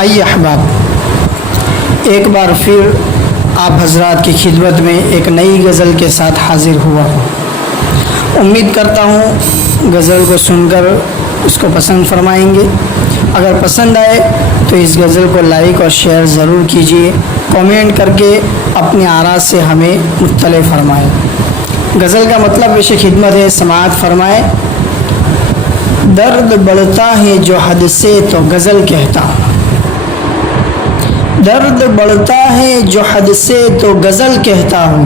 आइए अहबाब, एक बार फिर आप हजरात की खिदमत में एक नई गज़ल के साथ हाजिर हुआ हूँ। उम्मीद करता हूँ गज़ल को सुनकर उसको पसंद फरमाएंगे। अगर पसंद आए तो इस गज़ल को लाइक और शेयर ज़रूर कीजिए। कमेंट करके अपने आरा से हमें मुत्तले फरमाएं। गज़ल का मतलब पेश खिदमत है, समाअत फरमाए। दर्द बढ़ता है जो हद से तो गज़ल कहता हूँ, दर्द बढ़ता है जो हद से तो गज़ल कहता हूँ,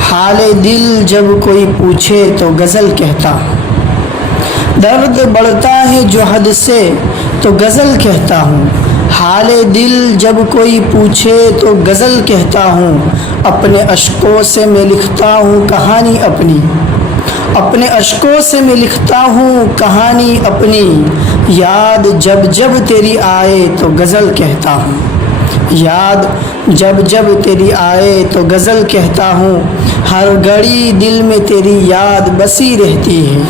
हाल दिल जब कोई पूछे तो गज़ल कहता हूँ। दर्द बढ़ता है जो हद से तो गज़ल कहता हूँ, हाल दिल जब कोई पूछे तो गज़ल कहता हूँ। अपने अश्कों से मैं लिखता हूँ कहानी अपनी, अपने अश्कों से मैं लिखता हूँ कहानी अपनी। याद जब जब तेरी आए तो गज़ल कहता हूँ, याद जब जब तेरी आए तो गज़ल कहता हूँ। हर घड़ी दिल में तेरी याद बसी रहती है,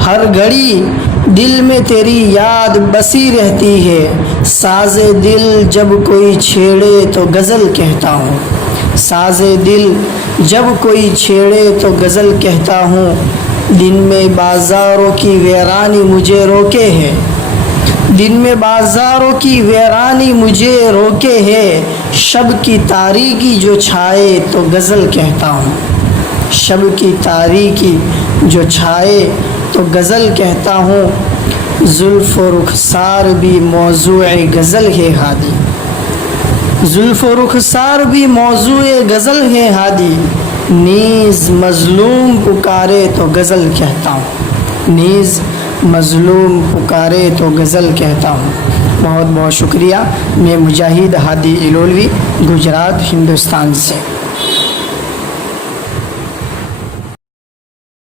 हर घड़ी दिल में तेरी याद बसी रहती है। साज़े दिल जब कोई छेड़े तो गज़ल कहता हूँ, साज़े दिल जब कोई छेड़े तो गज़ल कहता हूँ। दिन में बाज़ारों की वीरानी मुझे रोके है, दिन में बाज़ारों की वीरानी मुझे रोके है। शब की तारीकी जो छाए तो गज़ल कहता हूँ, शब की तारीकी जो छाए तो गज़ल कहता हूँ। ज़ुल्फ़ व रुख़सार भी मौज़ूए गज़ल है हादी, ज़ुल्फ़ व रुख़सार भी मौज़ूए गज़ल है हादी। नीज़ मज़लूम पुकारे तो गज़ल कहता हूँ, नीज़ मज़लूम पुकारे तो गज़ल कहता हूँ। बहुत बहुत शुक्रिया। मैं मुजाहिद हादी इलोलवी, गुजरात, हिंदुस्तान से।